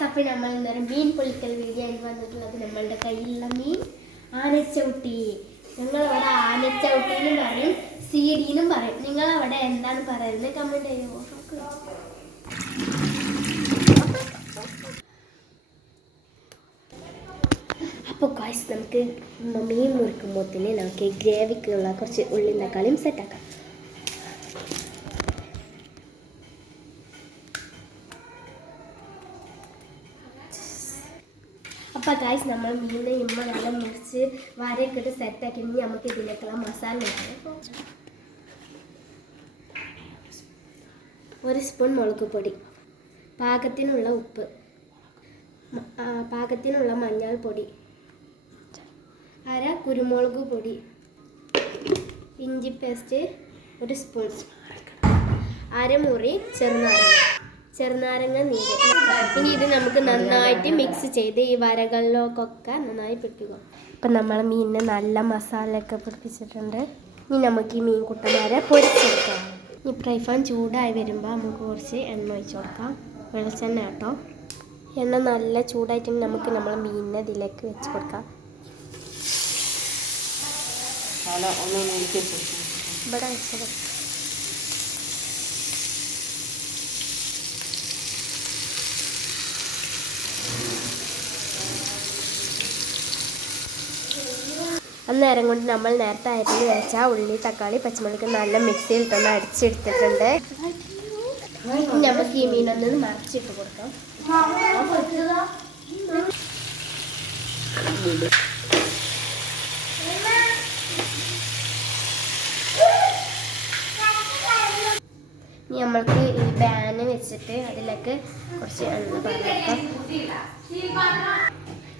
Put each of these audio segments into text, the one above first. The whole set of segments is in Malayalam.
ഗായ്സ്, അപ്പോൾ നമ്മൾ ഇന്നൊരു മീൻ പൊളിക്കൽ വീഡിയോ ആയിട്ട് വന്നിട്ടുള്ളത്. നമ്മളുടെ കയ്യിലുള്ള മീൻ ആനച്ചവിട്ടി. ഞങ്ങളവിടെ ആനച്ചവിട്ടിന്നും പറയും, സീഡിന്നും പറയും. നിങ്ങളവിടെ എന്താണ് പറയുന്നത് കമന്റ് ചെയ്യുമോ? അപ്പോൾ ഗായ്സ്, നമുക്ക് മീൻ മുറിക്കുമ്പോൾ തന്നെ നമുക്ക് ഗ്രേവിക്കുള്ള കുറച്ച് ഉള്ളി തക്കാളിയും സെറ്റാക്കാം. അപ്പോൾ ഗായ്സ്, നമ്മൾ മീനിനെ നല്ല മുറിച്ച് വാരയൊക്കെ ഇട്ട് സെറ്റാക്കി നമുക്ക് ഇതിലേക്കുള്ള മസാല ഇടാം. 1 സ്പൂൺ മുളക് പൊടി, പാകത്തിനുള്ള ഉപ്പ്, പാകത്തിനുള്ള മഞ്ഞൾപ്പൊടി, 1/2 കുരുമുളക് പൊടി, ഇഞ്ചി പേസ്റ്റ് 1 സ്പൂൺ, 1/2 മുറി ചെറുനാരങ്ങ നീര്. ഇനി ഇത് നമുക്ക് നന്നായിട്ട് മിക്സ് ചെയ്ത് ഈ വരകളിലൊക്കെ നന്നായി പിടിപ്പിക്കുക. ഇപ്പം നമ്മൾ മീനിന് നല്ല മസാലയൊക്കെ പിടിപ്പിച്ചിട്ടുണ്ട്. ഇനി നമുക്ക് ഈ മീൻ കുട്ടന്മാരെ പൊരിച്ചെടുക്കാം. ഈ ഫ്രൈ പാൻ ചൂടായി വരുമ്പോൾ നമുക്ക് കുറച്ച് എണ്ണ ഒഴിച്ച് കൊടുക്കാം. വെളിച്ചെണ്ണ കേട്ടോ. എണ്ണ നല്ല ചൂടായിട്ടുണ്ടെങ്കിൽ നമുക്ക് നമ്മൾ മീനിനെ ഇതിലേക്ക് വെച്ച് കൊടുക്കാം. ഇവിടെ വെച്ച് കൊടുക്കാം. അന്നേരം കൊണ്ട് നമ്മൾ നേരത്തെ അരിഞ്ഞ് വെച്ച ഉള്ളി തക്കാളി പച്ചമുളക് നല്ല മിക്സിയിൽ തന്നെ അടിച്ചെടുത്തിട്ടുണ്ട്. നമുക്ക് ഈ മീനൊന്ന് മറിച്ചിട്ട് കൊടുക്കാം. ഇനി നമ്മൾക്ക് ഈ പാന് വെച്ചിട്ട് അതിലേക്ക് കുറച്ച് എണ്ണ പറഞ്ഞേക്കാം.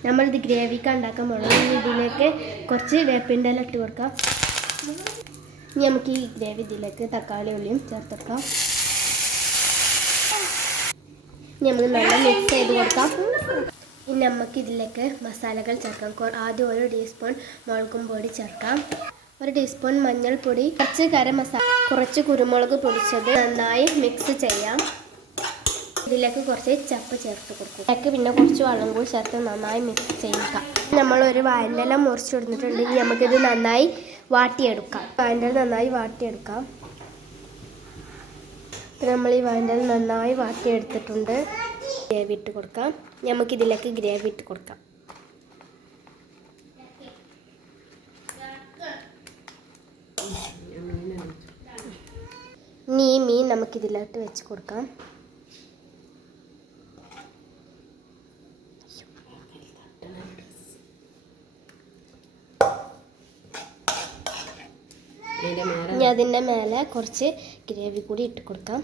നമ്മളിത് ഗ്രേവിക്ക് ഉണ്ടാക്കാൻ പോകണം. ഇതിലേക്ക് കുറച്ച് വേപ്പിൻ്റെ ഇല ഇട്ട് കൊടുക്കാം. ഇനി നമുക്ക് ഈ ഗ്രേവി ഇതിലേക്ക് തക്കാളി ഉള്ളിയും ചേർത്തെടുക്കാം. ഇനി നമുക്ക് നല്ല മിക്സ് ചെയ്ത് കൊടുക്കാം. ഇനി നമുക്ക് ഇതിലേക്ക് മസാലകൾ ചേർക്കാം. ആദ്യം 1 ടീസ്പൂൺ മുളകും പൊടി ചേർക്കാം, 1 ടീസ്പൂൺ മഞ്ഞൾപ്പൊടി, കുറച്ച് ഗരം മസാല, കുറച്ച് കുരുമുളക് പൊടിച്ചത്. നന്നായി മിക്സ് ചെയ്യാം. ഇതിലേക്ക് കുറച്ച് ചപ്പ് ചേർത്ത് കൊടുക്കും. ഇതിലേക്ക് പിന്നെ കുറച്ച് വെള്ളം കൂടി ചേർത്ത് നന്നായി മിക്സ് ചെയ്യുക. നമ്മളൊരു വാഴൻ്റെ ഇല മുറിച്ച് കൊടുത്തിട്ടുണ്ടെങ്കിൽ നമുക്കിത് നന്നായി വാട്ടിയെടുക്കാം. വാഴൻ്റെ ഇല നന്നായി വാട്ടിയെടുക്കാം. നമ്മൾ ഈ വാഴൻ്റെ ഇല നന്നായി വാട്ടിയെടുത്തിട്ടുണ്ട്. ഗ്രേവി ഇട്ട് കൊടുക്കാം. നമുക്കിതിലേക്ക് ഗ്രേവി ഇട്ട് കൊടുക്കാം. ഇനി ഈ മീൻ നമുക്കിതിലോട്ട് വെച്ച് കൊടുക്കാം. ഇനി അതിൻ്റെ മേലെ കുറച്ച് ഗ്രേവി കൂടി ഇട്ട് കൊടുക്കാം.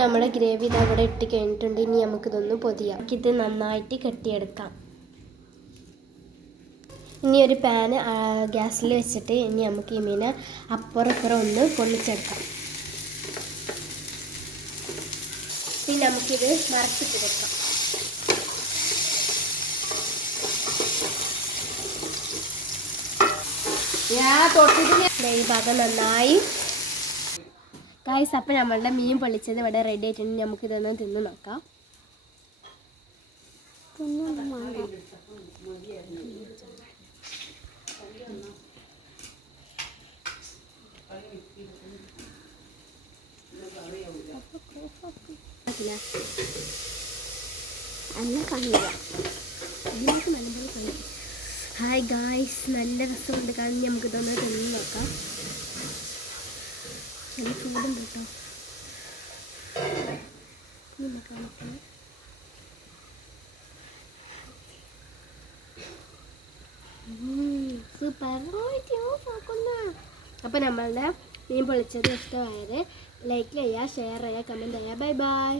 നമ്മുടെ ഗ്രേവി ഇത് അവിടെ ഇട്ട് കഴിഞ്ഞിട്ടുണ്ട്. ഇനി നമുക്കിതൊന്ന് പൊതിയാം. ഇത് നന്നായിട്ട് കെട്ടിയെടുക്കാം. ഇനി ഒരു പാന് ഗ്യാസിൽ വെച്ചിട്ട് ഇനി നമുക്ക് ഈ മീനെ അപ്പുറം ഒന്ന് പൊള്ളിച്ചെടുക്കാം. പിന്നെ നമുക്കിത് മറച്ചിട്ട് വെക്കാം. ഈ ഭാഗം നന്നായി ഗായ്സ്, അപ്പം നമ്മളുടെ മീൻ പൊള്ളിച്ചത് ഇവിടെ റെഡി ആയിട്ടുണ്ട്. നമുക്കിതൊന്ന് തിന്ന് നോക്കാം. ഹായ് ഗായ്സ്, നല്ല രസമുണ്ട്. കാരണം നമുക്കിതൊന്ന് തിന്ന് നോക്കാം. നല്ല ചൂടുണ്ട് കേട്ടോ. സൂപ്പർ. അപ്പം നമ്മളുടെ മീൻ പൊളിച്ചത് ഇഷ്ടമായത് ലൈക്ക് ചെയ്യുക, ഷെയർ ചെയ്യുക, കമൻറ്റ് ചെയ്യുക. Bye bye.